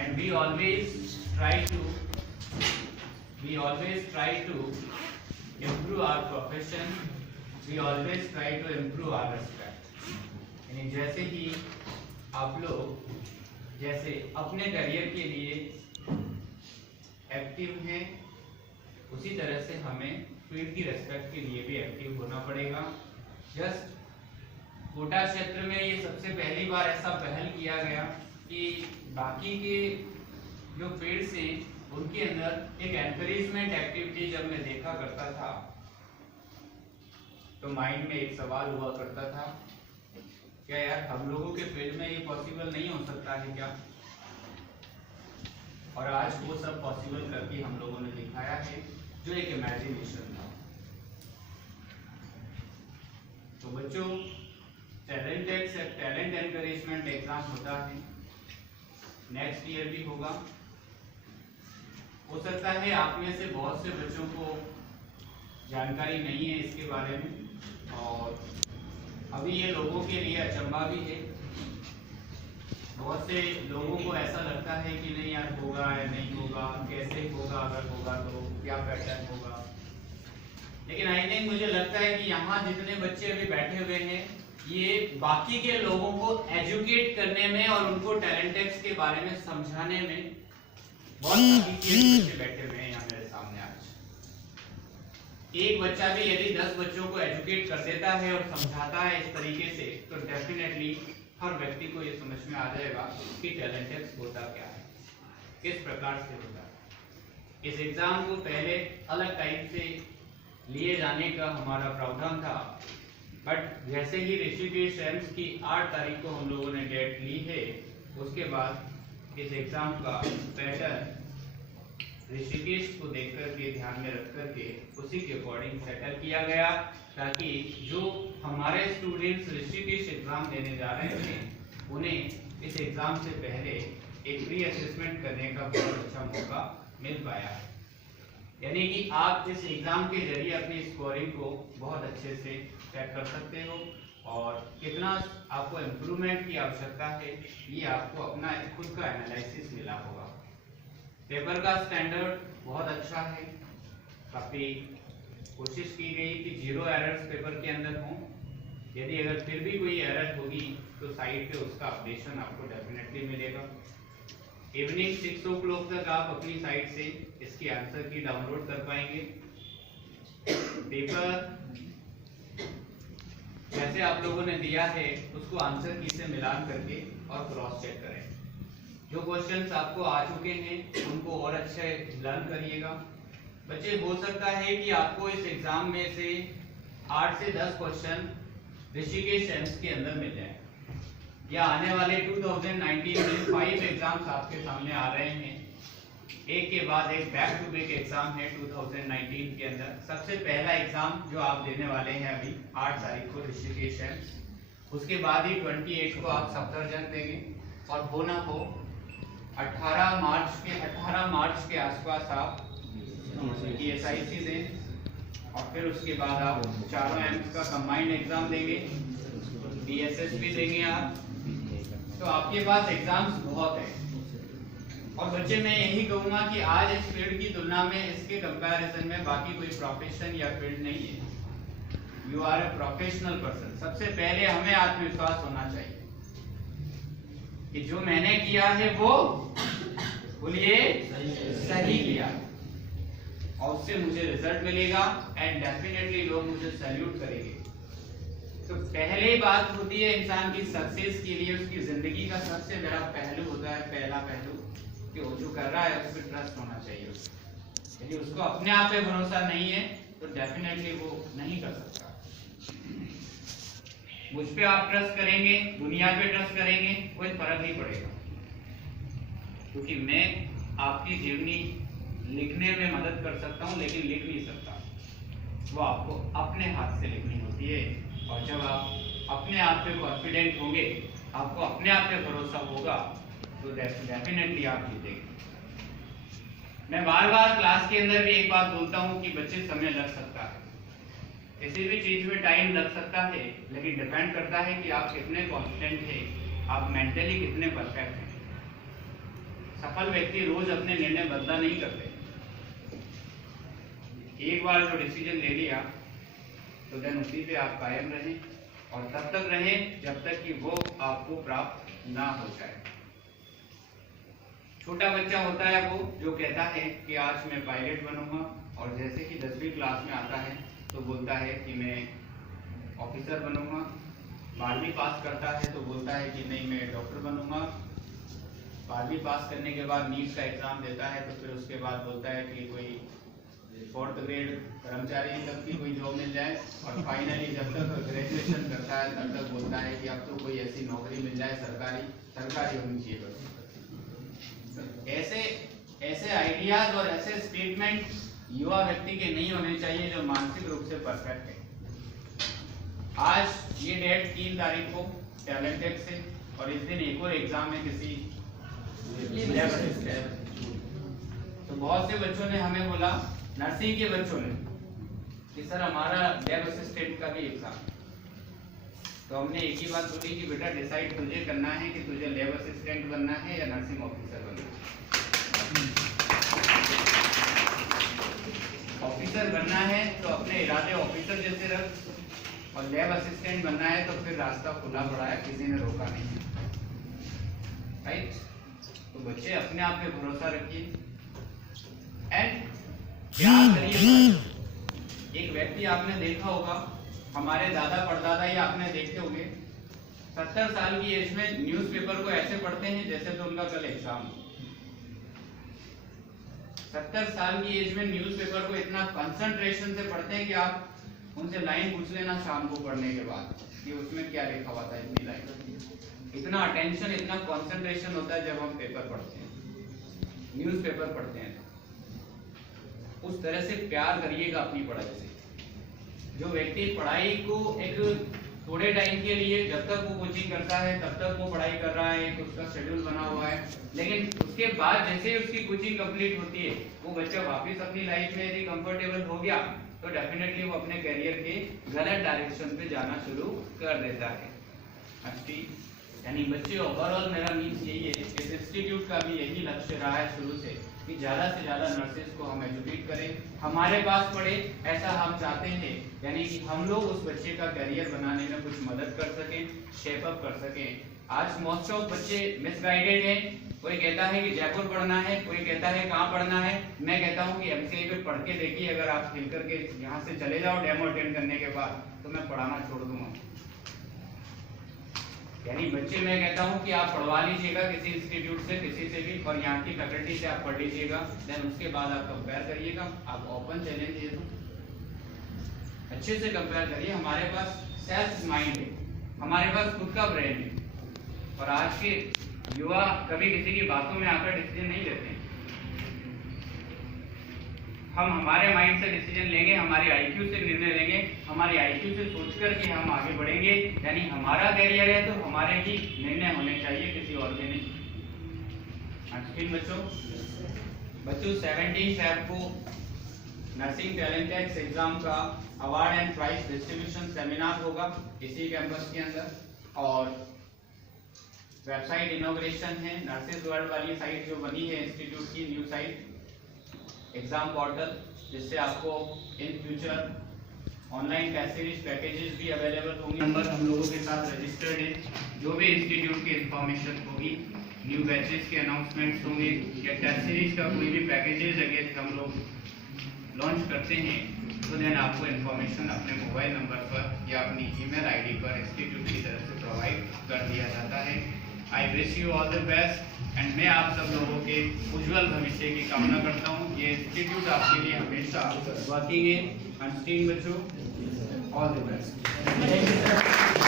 and we always try to improve our profession, we always try to improve our respect. यानी जैसे ही आप लोग जैसे अपने करियर के लिए एक्टिव हैं, उसी तरह से हमें फील्ड की रेस्पेक्ट के लिए भी एक्टिव होना पड़ेगा। जस्ट कोटा क्षेत्र में ये सबसे पहली बार ऐसा पहल किया गया कि बाकी के जो फील्ड्स हैं उनके अंदर एक एनकरेजमेंट एक्टिविटी जब मैं देखा करता था तो माइंड में एक सवाल हुआ करता था, क्या यार हम लोगों के फील्ड में ये पॉसिबल नहीं हो सकता है क्या? और आज वो सब पॉसिबल करके हम लोगों ने दिखाया है, जो एक इमेजिनेशन था। तो बच्चों, टैलेंट एनकरेजमेंट एग्जाम होता है, नेक्स्ट ईयर भी होगा। हो सकता है आप में से बहुत से बच्चों को जानकारी नहीं है इसके बारे में, और अभी ये लोगों के लिए अचंभा भी है। बहुत से लोगों को ऐसा लगता है कि नहीं यार होगा या नहीं होगा, कैसे होगा, अगर होगा तो क्या पैटर्न होगा। लेकिन आई थिंक मुझे लगता है कि यहाँ जितने बच्चे अभी बैठे हुए हैं, ये बाकी के लोगों को एजुकेट करने में और उनको टैलेंटेक्स के बारे में समझाने में बहुत काफी बच्चे बैठे हुए हैं यहाँ मेरे सामने आज। एक बच्चा भी यदि 10 बच्चों को एजुकेट कर देता है और समझाता है इस तरीके से, तो डेफिनेटली हर व्यक्ति को ये समझ में आ जाएगा कि टैलेंटेक्स होता क्या है, किस प्रकार से होता है। इस एग्जाम को पहले अलग टाइप से लिए जाने का हमारा प्रावधान था, बट जैसे ही ऋषिकेश एम्स की 8 तारीख को हम लोगों ने डेट ली है, उसके बाद इस एग्जाम का पैटर्न ऋषिकेश को देख करके ध्यान में रख करके उसी के अकॉर्डिंग सेटल किया गया, ताकि जो हमारे स्टूडेंट्स ऋषिकेश एग्जाम देने जा रहे हैं उन्हें इस एग्जाम से पहले एक प्री असेसमेंट करने का बहुत अच्छा मौका मिल पाया है। यानी कि आप इस एग्जाम के जरिए अपनी स्कोरिंग को बहुत अच्छे से चेक कर सकते हो, और कितना आपको इम्प्रूवमेंट की आवश्यकता है ये आपको अपना खुद का एनालिसिस मिला होगा। पेपर का स्टैंडर्ड बहुत अच्छा है, काफ़ी कोशिश की गई कि 0 एरर्स पेपर के अंदर हों। यदि अगर फिर भी कोई एरर होगी तो साइट पे उसका अपडेशन आपको डेफिनेटली मिलेगा। इवनिंग 6 o'clock तक आप अपनी साइट से इसकी आंसर की डाउनलोड कर पाएंगे। पेपर जैसे आप लोगों ने दिया है उसको आंसर की से मिलान करके और क्रॉस चेक करें। जो क्वेश्चंस आपको आ चुके हैं उनको और अच्छे लर्न करिएगा। बच्चे, हो सकता है कि आपको इस एग्जाम में से 8 से 10 क्वेश्चन ऋषिकेश एम्स के अंदर मिल जाए, या आने वाले 2019 में 5 एग्जाम्स आपके सामने आ रहे हैं, एक के बाद एक बैक टू बैक एग्जाम है 2019 के अंदर। सबसे पहला एग्जाम जो आप देने वाले हैं अभी 8 तारीख को ऋषिकेश एम्स, उसके बाद ही 28 को आप सफदरजंग देंगे, और हो ना हो 18 मार्च के आसपास आप ESIC दें, और फिर उसके बाद आप चारों एम्स का कंबाइंड एग्जाम देंगे, DSS भी देंगे आप। तो आपके पास एग्जाम्स बहुत हैं। और बच्चे, मैं यही कहूँगा कि आज इस फील्ड की तुलना में इसके कंपैरिजन में बाकी कोई प्रोफेशन या फील्ड नहीं है। You are a professional person. सबसे पहले हमें आत्मविश्वास होना चाहिए कि जो मैंने किया है वो बोलिए सही किया, और उससे मुझे रिजल्ट मिलेगा एंड डेफिनेटली लोग मुझे सैल्यूट करेंगे। तो पहले बात होती है इंसान की सक्सेस के लिए, उसकी जिंदगी का सबसे बड़ा पहलू होता है, पहला पहलू, कि वो जो कर रहा है उस पर ट्रस्ट होना चाहिए। यदि उसको अपने आप पे भरोसा नहीं है तो डेफिनेटली वो नहीं कर सकता। मुझ पे आप ट्रस्ट करेंगे, दुनिया पे ट्रस्ट करेंगे, कोई फर्क नहीं पड़ेगा, क्योंकि मैं आपकी जीवनी लिखने में मदद कर सकता हूँ, लेकिन लिख नहीं सकता। वो आपको अपने हाथ से लिखनी होती है, और जब आप अपने आप पे कॉन्फिडेंट होंगे, आपको अपने आप पे भरोसा होगा, तो डेफिनेटली आप जीतेंगे। मैं बार बार क्लास के अंदर भी एक बात बोलता हूँ कि बच्चे, समय लग सकता है, किसी भी चीज में टाइम लग सकता है, लेकिन डिपेंड करता है कि आप कितने कॉन्फिडेंट हैं, आप मेंटली कितने परफेक्ट हैं। सफल व्यक्ति रोज अपने निर्णय बदला नहीं करते। एक बार जो डिसीजन ले लिया तो देन उसी पे आप कायम रहें और तब तक रहें जब तक कि वो आपको प्राप्त ना हो जाए। छोटा बच्चा होता है वो जो कहता है कि आज मैं पायलट बनूंगा, और जैसे कि 10वीं क्लास में आता है तो बोलता है कि मैं ऑफिसर बनूंगा। 12वीं पास करता है तो बोलता है कि नहीं मैं डॉक्टर बनूंगा। 12वीं पास करने के बाद नीट का एग्जाम देता है तो फिर उसके बाद बोलता है कि कोई 4th ग्रेड कर्मचारी तक की कोई जॉब मिल जाए, और फाइनली जब तक ग्रेजुएशन करता है तब तक बोलता है कि अब तो कोई ऐसी नौकरी मिल जाए सरकारी होनी चाहिए बस। ऐसे आइडियाज और ऐसे स्टेटमेंट युवा व्यक्ति के नहीं होने चाहिए जो मानसिक रूप से परफेक्ट है। आज ये डेट 3 तारीख को टैलेंट टेस्ट से, और इस दिन एक और एग्जाम है किसी लैब असिस्टेंट। तो बहुत से बच्चों ने हमें बोला, नर्सिंग के बच्चों ने, कि सर हमारा लैब असिस्टेंट का भी एग्जाम। तो हमने एक ही बात बोली कि बेटा डिसाइड तुझे करना है कि तुझे लैब असिस्टेंट बनना है या नर्सिंग ऑफिसर बनना है। ऑफिसर बनना है तो अपने इरादे ऑफिसर जैसे रख, और लैब असिस्टेंट बनना है तो फिर रास्ता खुला पड़ा है, किसी ने रोका नहीं, राइट। तो बच्चे अपने आप पे भरोसा रखिए एंड प्यार करिए। एक व्यक्ति आपने देखा होगा, हमारे दादा परदादा या आपने देखे होंगे, 70 साल की एज में न्यूज़पेपर को ऐसे पढ़ते हैं जैसे तो उनका कल एग्जाम हो। 70 साल की एज में न्यूज़पेपर को इतना कंसंट्रेशन से पढ़ते हैं कि आप उनसे लाइन पूछ लेना शाम को पढ़ने के बाद कि उसमें क्या लिखा हुआ था, इतनी लाइन। इतना अटेंशन, इतना कंसंट्रेशन होता है जब हम पेपर पढ़ते हैं, न्यूज़पेपर पढ़ते हैं। उस तरह से प्यार करिएगा अपनी पढ़ाई से। जो व्यक्ति पढ़ाई को एक थोड़े टाइम के लिए, जब तक वो कोचिंग करता है तब तक वो पढ़ाई कर रहा है, एक उसका शेड्यूल बना हुआ है, लेकिन उसके बाद जैसे ही उसकी कोचिंग कंप्लीट होती है वो बच्चा वापस अपनी लाइफ में यदि कंफर्टेबल हो गया तो डेफिनेटली वो अपने करियर के गलत डायरेक्शन पे जाना शुरू कर देता है। यानी बच्चे ओवरऑल मेरा मीन्स यही है, इस इंस्टीट्यूट का भी यही लक्ष्य रहा है शुरू से कि ज़्यादा से ज़्यादा नर्सेज को हम एजुकेट करें, हमारे पास पढ़े, ऐसा हम चाहते हैं। यानी कि हम लोग उस बच्चे का करियर बनाने में कुछ मदद कर सकें, शेप अप कर सकें। आज मोस्ट ऑफ बच्चे मिसगाइडेड हैं। कोई कहता है कि जयपुर पढ़ना है, कोई कहता है कहाँ पढ़ना है। मैं कहता हूँ कि MCA पे पढ़ के देखिए, अगर आप खेल करके यहाँ से चले जाओ डेमो अटेंड करने के बाद तो मैं पढ़ाना छोड़ दूंगा। यानी बच्चे, मैं कहता हूँ कि आप पढ़वा लीजिएगा किसी इंस्टीट्यूट से, किसी से भी, और यहाँ की फैकल्टी से आप पढ़ लीजिएगा, देन उसके बाद आप कंपेयर करिएगा। आप ओपन चैलेंज है तो अच्छे से कंपेयर करिए। हमारे पास सेल्फ माइंड है, हमारे पास खुद का ब्रेन है, और आज के युवा कभी किसी की बातों में आकर डिसीजन नहीं लेते हैं। हम हमारे माइंड से डिसीजन लेंगे, हमारे IQ से निर्णय लेंगे, हमारे IQ से सोचकर के हम आगे बढ़ेंगे। यानी हमारा करियर है तो हमारे ही निर्णय होने चाहिए, किसी और के नहीं। बच्चों 17 फेब को नर्सिंग टैलेंट टेस्ट एग्जाम का award and prize distribution seminar होगा इसी कैंपस के अंदर, और वेबसाइट इनॉग्रेशन है। नर्सेज वर्ल्ड वाली साइट जो बनी है इंस्टीट्यूट की न्यू साइट, एग्जाम पोर्टल, जिससे आपको in future online test series packages भी अवेलेबल होंगे। नंबर हम लोगों के साथ रजिस्टर्ड है। जो भी इंस्टीट्यूट की इंफॉर्मेशन होगी, न्यू बैचेस के अनाउंसमेंट्स होंगे या टेस्ट सीरीज का कोई भी पैकेजेस अगर हम लोग लॉन्च करते हैं तो देन आपको इंफॉर्मेशन अपने मोबाइल नंबर पर या अपनी ईमेल आईडी पर इंस्टीट्यूट की तरफ से प्रोवाइड कर दिया जाता है। I wish you all the best and मैं आप सब लोगों के उज्जवल भविष्य की कामना करता हूँ। ये इंस्टीट्यूट आपके लिए हमेशा वर्किंग है। बच्चों ऑल द बेस्ट।